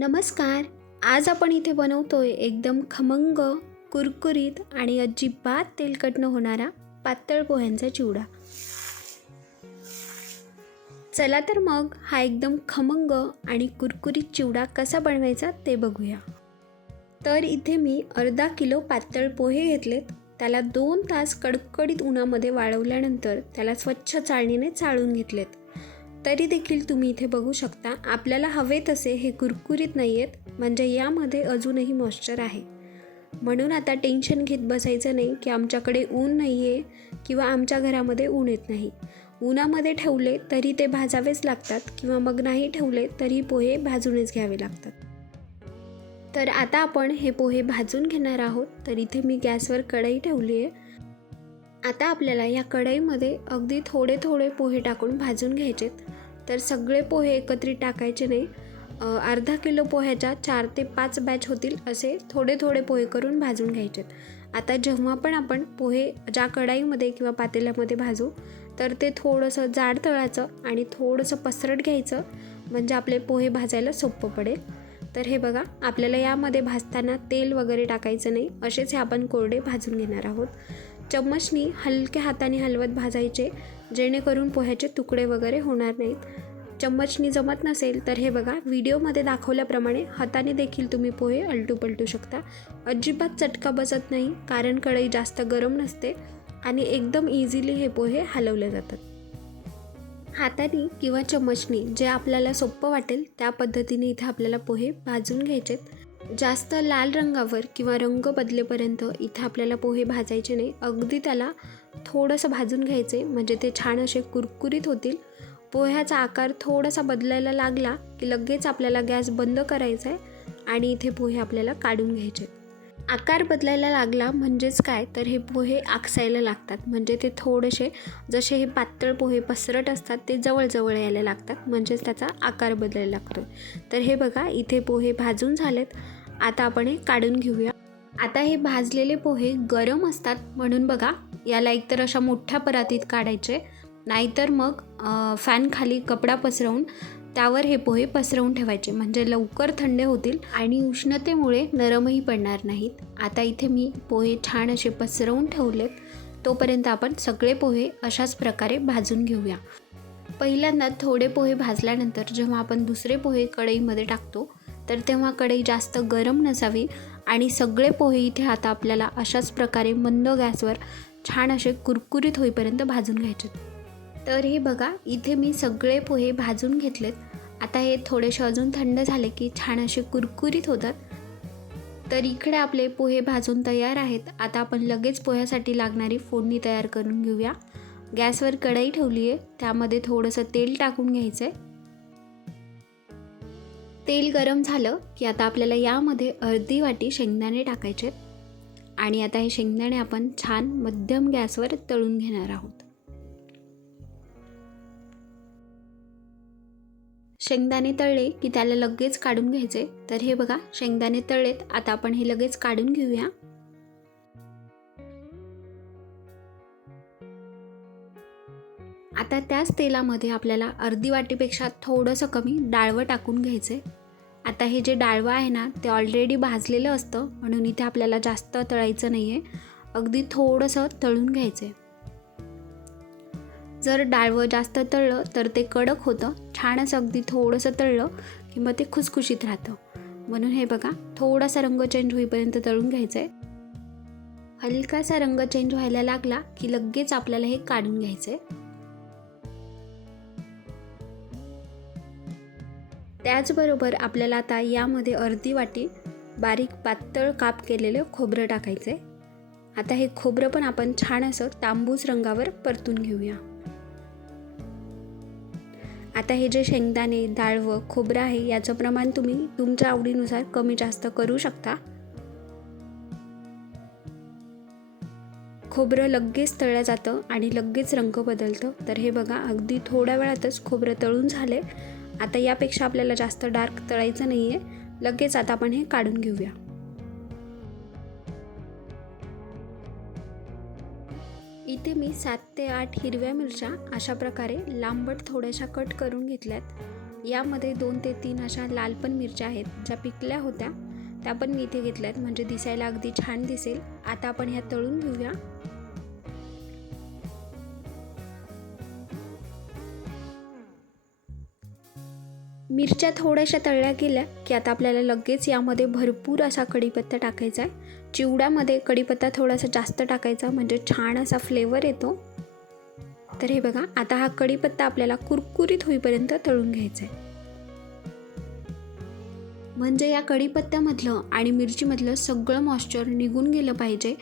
नमस्कार. आज आपण इथे बनवतोय एकदम खमंग कुरकुरीत आणि अजिबात तेलकट न होणारा पातळ पोह्यांचा चिवडा. चला तर मग हा एकदम खमंग आणि कुरकुरीत चिवडा कसा बनवायचा ते बघूया. तर इथे मी अर्धा किलो पातळ पोहे घेतलेत. त्याला दोन तास कडकडीत उन्हामध्ये वाळवल्यानंतर त्याला स्वच्छ चाळणीने चाळून घेतलेत. तरी देखील तुम्ही इथे बघू शकता आपल्याला हवे तसे हे कुरकुरीत नाही आहेत म्हणजे यामध्ये अजूनही मॉइश्चर आहे. म्हणून आता टेन्शन घेत बसायचं नाही की आमच्याकडे ऊन नाही आहे किंवा आमच्या घरामध्ये ऊन येत नाही. उन्हामध्ये ठेवले तरी ते भाजावेच लागतात किंवा मग नाही ठेवले तरी पोहे भाजूनच घ्यावे लागतात. तर आता आपण हे पोहे भाजून घेणार आहोत. तर इथे मी गॅसवर कढई ठेवली आहे आता आपल्याला या कढईमध्ये अगदी थोडे थोडे पोहे टाकून भाजून घ्यायचेत. तर सगळे पोहे एकत्रित टाकायचे नाही. अर्धा किलो पोह्याच्या चार ते पाच बॅच होतील असे थोडे थोडे पोहे करून भाजून घ्यायचेत. आता जेव्हा पण आपण पोहे ज्या कढाईमध्ये किंवा पातेल्यामध्ये भाजू तर ते थोडंसं जाड तळाचं आणि थोडंसं पसरट घ्यायचं म्हणजे आपले पोहे भाजायला सोपं पडेल. तर हे बघा आपल्याला यामध्ये भाजताना तेल वगैरे टाकायचं नाही असेच हे आपण कोरडे भाजून घेणार आहोत. चम्मचनी हलक्या हाताने हलवत भाजायचे जेणेकरून पोह्याचे तुकडे वगैरे होणार नाहीत. चम्मचनी जमत नसेल तर हे बघा व्हिडिओमध्ये दाखवल्याप्रमाणे हाताने देखील तुम्ही पोहे अलटू पलटू शकता. अजिबात चटका बसत नाही कारण कढई जास्त गरम नसते आणि एकदम इझिली हे पोहे हलवले जातात. हाताने किंवा चम्मचनी जे आपल्याला सोपं वाटेल त्या पद्धतीने इथे आपल्याला पोहे भाजून घ्यायचेत. जास्त लाल रंगावर किंवा रंग बदलेपर्यंत इथे आपल्याला पोहे भाजायचे नाही. अगदी त्याला थोडंसं भाजून घ्यायचे म्हणजे ते छान असे कुरकुरीत होतील. पोह्याचा आकार थोडासा बदलायला लागला की लगेच आपल्याला गॅस बंद करायचा आहे आणि इथे पोहे आपल्याला काढून घ्यायचे आकार बदलायला लागला म्हणजेच काय? तर हे पोहे आकसायला लागतात. म्हणजे ते थोडेसे जसे हे पातळ पोहे पसरट असतात ते जवळजवळ यायला लागतात. म्हणजेच त्याचा आकार बदलायला लागतो तर हे बघा इथे पोहे भाजून झालेत. आता आपण हे काढून घेऊया. आता हे भाजलेले पोहे गरम असतात. म्हणून बघा याला एकतर अशा मोठ्या परातीत काढायचे. नाहीतर मग फॅनखाली फॅन खाली कपडा पसरवून त्यावर हे पोहे पसरवून ठेवायचे. म्हणजे लवकर थंड होतील आणि उष्णतेमुळे नरमही पडणार नाहीत. आता इथे मी पोहे छान असे पसरवून ठेवलेत. तोपर्यंत आपण सगळे पोहे अशाच प्रकारे भाजून घेऊया. पहिल्यांदा थोडे पोहे भाजल्यानंतर जेव्हा आपण दुसरे पोहे कढईमध्ये टाकतो तर तेव्हा कढई जास्त गरम नसावी आणि सगळे पोहे इथे आता आपल्याला अशाच प्रकारे मंद गॅसवर छान असे कुरकुरीत होईपर्यंत भाजून घ्यायचे. तर हे बघा इथे मी सगळे पोहे भाजून घेतलेत. आता हे थोडेसे अजून थंड झाले की छान असे कुरकुरीत होतात. तर इकडे आपले पोहे भाजून तयार आहेत. आता आपण लगेच पोह्यासाठी लागणारी फोडणी तयार करून घेऊया. गॅसवर कढई ठेवली आहे. त्यामध्ये थोडंसं तेल टाकून घ्यायचं आहे तेल गरम झालं की आता आपल्याला यामध्ये अर्धी वाटी शेंगदाणे टाकायचे. आणि आता हे शेंगदाणे आपण छान मध्यम गॅसवर तळून घेणार आहोत. शेंगदाणे तळले की त्याला लगेच काढून घ्यायचे. तर हे बघा शेंगदाणे तळलेत. आता आपण हे लगेच काढून घेऊया. आता त्याच तेलामध्ये आपल्याला अर्धी वाटीपेक्षा थोडंसं कमी डाळवं टाकून घ्यायचं. आहे आता हे जे डाळवं आहे ना ते ऑलरेडी भाजलेलं असतं. म्हणून इथे आपल्याला जास्त तळायचं नाही आहे अगदी थोडंसं तळून घ्यायचं. आहे जर डाळवं जास्त तळलं तर ते कडक होतं. छानच अगदी थोडंसं तळलं की मग ते खुसखुशीत राहतं. म्हणून हे बघा थोडासा रंग चेंज होईपर्यंत तळून घ्यायचं आहे हलकासा रंग चेंज व्हायला लागला की लगेच आपल्याला हे काढून घ्यायचं आहे त्याचबरोबर आपल्याला आता यामध्ये अर्धी वाटी बारीक पातळ काप केलेलं खोबरं टाकायचं आहे आता हे खोबरं पण आपण छान असं तांबूस रंगावर परतून घेऊया. आता हे जे शेंगदाणे डाळवं खोबरं आहे याचं प्रमाण तुम्ही तुमच्या आवडीनुसार कमी जास्त करू शकता. खोबरं लगेच तळलं जातं आणि लगेच रंग बदलतं. तर हे बघा अगदी थोड्या वेळातच खोबरं तळून झाले. आता यापेक्षा आपल्याला जास्त डार्क तळायचं नाही आहे लगेच आता आपण हे काढून घेऊया. इथे मी सात ते आठ हिरव्या मिरच्या अशा प्रकारे लांबट थोड्याशा कट करून घेतल्यात. यामध्ये दोन ते तीन अशा लाल पण मिरच्या आहेत ज्या पिकल्या होत्या. त्या पण मी इथे घेतल्यात म्हणजे दिसायला अगदी छान दिसेल. आता आपण ह्या तळून घेऊया. मिरच्या थोड्याशा तळल्या गेल्या की आता आपल्याला लगेच यामध्ये भरपूर असा कढीपत्ता टाकायचा आहे. चिवड्यामध्ये कढीपत्ता थोडासा जास्त टाकायचा म्हणजे छान असा फ्लेवर येतो. तर हे बघा आता हा कढीपत्ता आपल्याला कुरकुरीत होईपर्यंत तळून घ्यायचा आहे म्हणजे या कढीपत्त्यामधलं आणि मिरचीमधलं सगळं मॉइश्चर निघून गेलं पाहिजे.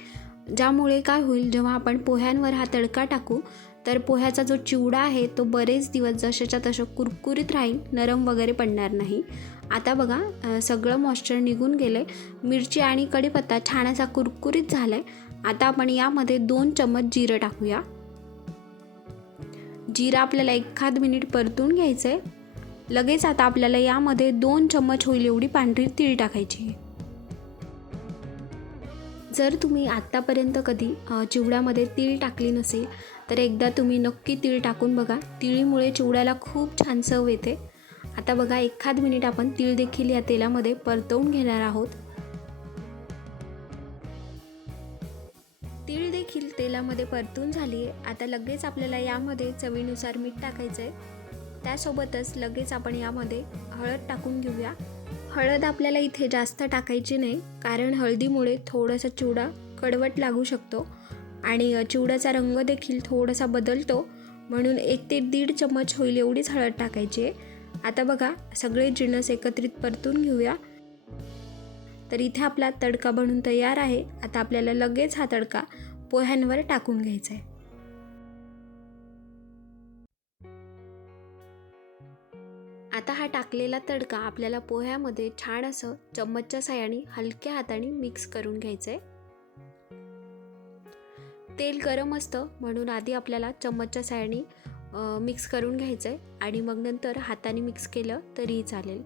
ज्यामुळे काय होईल जेव्हा आपण पोह्यांवर हा तडका टाकू तर पोह्याचा जो चिवडा आहे तो बरेच दिवस जशाच्या तसं कुरकुरीत राहील नरम वगैरे पडणार नाही. आता बघा सगळं मॉइश्चर निघून गेलं आहे मिरची आणि कढीपत्ता छान असा कुरकुरीत झाला आहे आता आपण यामध्ये दोन चम्मच जिरं टाकूया. जिरा आपल्याला एखाद मिनिट परतून घ्यायचं आहे लगेच आता आपल्याला यामध्ये दोन चम्मच होईल एवढी पांढरी तीळ टाकायची. आहे जर तुम्ही आत्तापर्यंत कधी चिवड्यामध्ये तीळ टाकली नसेल तर एकदा तुम्ही नक्की तीळ टाकून बघा. तिळीमुळे चिवड्याला खूप छान चव येते. आता बघा एखाद मिनिट आपण तीळ देखील या तेलामध्ये परतवून घेणार आहोत. तीळ देखील तेलामध्ये परतून झाली आहे. आता लगेच आपल्याला यामध्ये चवीनुसार मीठ टाकायचं आहे त्यासोबतच लगेच आपण यामध्ये हळद टाकून घेऊया. हळद आपल्याला इथे जास्त टाकायची नाही कारण हळदीमुळे थोडासा चिवडा कडवट लागू शकतो. आणि चिवड्याचा रंग देखील थोडासा बदलतो. म्हणून एक ते दीड चम्मच होईल एवढीच हळद टाकायची. आहे आता बघा सगळे जिन्नस एकत्रित परतून घेऊया. तर इथे आपला तडका बनून तयार आहे. आता आपल्याला लगेच हा तडका पोह्यांवर टाकून घ्यायचा आहे. आता हा टाकलेला तडका आपल्याला पोह्यामध्ये छान असं चम्मचच्या साह्याने हलक्या हाताने मिक्स करून घ्यायचं आहे तेल गरम असतं म्हणून आधी आपल्याला चम्मचच्या साह्याने मिक्स करून घ्यायचं आहे आणि मग नंतर हाताने मिक्स केलं तरीही चालेल.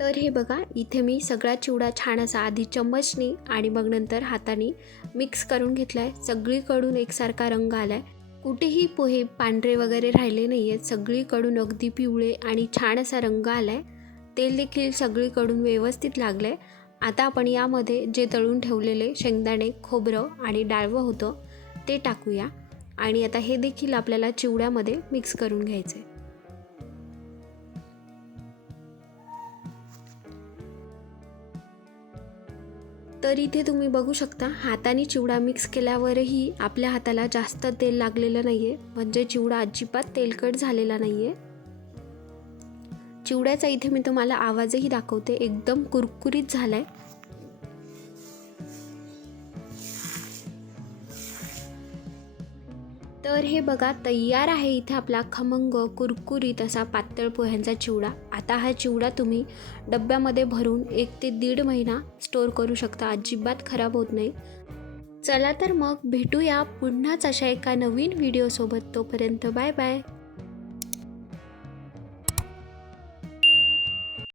तर हे बघा इथे मी सगळा चिवडा छान असा आधी चम्मचनी आणि मग नंतर हाताने मिक्स करून घेतला आहे सगळीकडून एकसारखा रंग आला आहे कुठेही पोहे पांढरे वगैरे राहिले नाही आहेत सगळीकडून अगदी पिवळे आणि छान असा रंग आला आहे तेल देखील सगळीकडून व्यवस्थित लागलं आहे आता आपण यामध्ये जे तळून ठेवलेले शेंगदाणे खोबरं आणि डाळवं होतं ते टाकूया. आणि आता हे देखील आपल्याला चिवड्यामध्ये मिक्स करून घ्यायचं आहे तर इथे तुम्ही बघू शकता हाताने चिवडा मिक्स केल्यावरही आपल्या हाताला जास्त तेल लागलेलं नाही आहे म्हणजे चिवडा अजिबात तेलकट झालेला नाही आहे चिवड्याचा इथे मी तुम्हाला आवाजही दाखवते. एकदम कुरकुरीत झाला आहे तर हे बघा तयार आहे इथे आपला खमंग कुरकुरीत असा पातळ पोह्यांचा चिवडा. आता हा चिवडा तुम्ही डब्यामध्ये भरून एक ते दीड महिना स्टोर करू शकता. अजिबात खराब होत नाही. चला तर मग भेटूया पुन्हाच अशा एका नवीन व्हिडिओसोबत तोपर्यंत बाय बाय